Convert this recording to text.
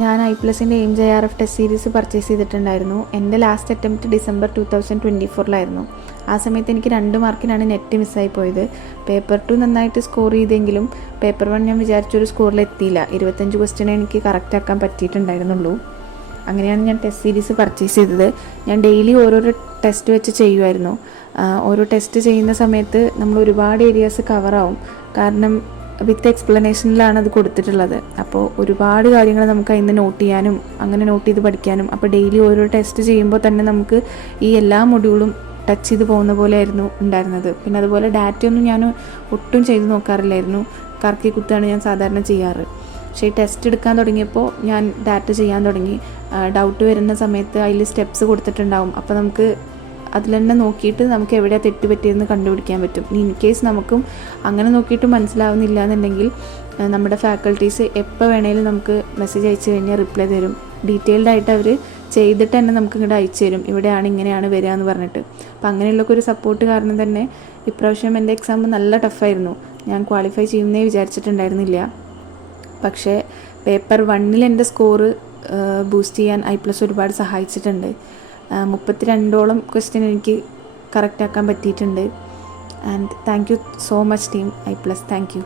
ഞാൻ IPLSൻ്റെ aim JRF test series purchase ചെയ്തിട്ടുണ്ടായിരുന്നു. എൻ്റെ ലാസ്റ്റ് അറ്റംപ്റ്റ് ഡിസംബർ 2024 ആ സമയത്ത് എനിക്ക് 2 മാർക്കിനാണ് നെറ്റ് മിസ്സായി പോയത്. പേപ്പർ 2 നന്നായിട്ട് സ്കോർ ചെയ്തെങ്കിലും പേപ്പർ 1 ഞാൻ വിചാരിച്ചൊരു സ്കോറിലെത്തിയില്ല. 25 ക്വസ്റ്റ്യനെ എനിക്ക് കറക്റ്റ് ആക്കാൻ പറ്റിയിട്ടുണ്ടായിരുന്നുള്ളൂ. അങ്ങനെയാണ് ഞാൻ ടെസ്റ്റ് സീരീസ് പർച്ചേസ് ചെയ്തത്. ഞാൻ ഡെയിലി ഓരോരോ ടെസ്റ്റ് വെച്ച് ചെയ്യുമായിരുന്നു. ഓരോ ടെസ്റ്റ് ചെയ്യുന്ന സമയത്ത് നമ്മൾ ഒരുപാട് ഏരിയാസ് കവറാവും. കാരണം വിത്ത് എക്സ്പ്ലനേഷനിലാണ് അത് കൊടുത്തിട്ടുള്ളത്. അപ്പോൾ ഒരുപാട് കാര്യങ്ങൾ നമുക്ക് അതിൽ നിന്ന് നോട്ട് ചെയ്യാനും അങ്ങനെ നോട്ട് ചെയ്ത് പഠിക്കാനും, അപ്പോൾ ഡെയിലി ഓരോ ടെസ്റ്റ് ചെയ്യുമ്പോൾ തന്നെ നമുക്ക് ഈ എല്ലാ മൊഡ്യൂളും ടച്ച് ചെയ്ത് പോകുന്ന പോലെയായിരുന്നു ഉണ്ടായിരുന്നത്. പിന്നെ അതുപോലെ ഡാറ്റയൊന്നും ഞാൻ ഒട്ടും ചെയ്ത് നോക്കാറില്ലായിരുന്നു. കറക്കി കുത്താണ് ഞാൻ സാധാരണ ചെയ്യാറ്. പക്ഷേ ഈ ടെസ്റ്റ് എടുക്കാൻ തുടങ്ങിയപ്പോൾ ഞാൻ ഡാറ്റ ചെയ്യാൻ തുടങ്ങി. ഡൗട്ട് വരുന്ന സമയത്ത് അതിൽ സ്റ്റെപ്സ് കൊടുത്തിട്ടുണ്ടാവും. അപ്പോൾ നമുക്ക് അതിൽ തന്നെ നോക്കിയിട്ട് നമുക്ക് എവിടെയാണ് തെറ്റ് പറ്റിയതെന്ന് കണ്ടുപിടിക്കാൻ പറ്റും. ഇൻ കേസ് നമുക്കും അങ്ങനെ നോക്കിയിട്ട് മനസ്സിലാവുന്നില്ല എന്നുണ്ടെങ്കിൽ നമ്മുടെ ഫാക്കൽറ്റീസ് എപ്പോൾ വേണേലും നമുക്ക് മെസ്സേജ് അയച്ചു കഴിഞ്ഞാൽ റിപ്ലൈ തരും. ഡീറ്റെയിൽഡ് ആയിട്ട് അവർ ചെയ്തിട്ട് തന്നെ നമുക്ക് ഇങ്ങോട്ട് അയച്ചു തരും, ഇവിടെയാണ് ഇങ്ങനെയാണ് വരിക എന്ന് പറഞ്ഞിട്ട്. അപ്പോൾ അങ്ങനെയുള്ളൊക്കെ ഒരു സപ്പോർട്ട് കാരണം തന്നെ ഇപ്രാവശ്യം എൻ്റെ എക്സാം നല്ല ടഫായിരുന്നു. ഞാൻ ക്വാളിഫൈ ചെയ്യുന്നേ വിചാരിച്ചിട്ടുണ്ടായിരുന്നില്ല. പക്ഷേ പേപ്പർ 1 എൻ്റെ സ്കോറ് ബൂസ്റ്റ് ചെയ്യാൻ IPLS ഒരുപാട് സഹായിച്ചിട്ടുണ്ട്. 32ഓളം ക്വസ്റ്റ്യൻ എനിക്ക് കറക്റ്റ് ആക്കാൻ പറ്റിയിട്ടുണ്ട്. And thank you so much team IPLS. Thank you.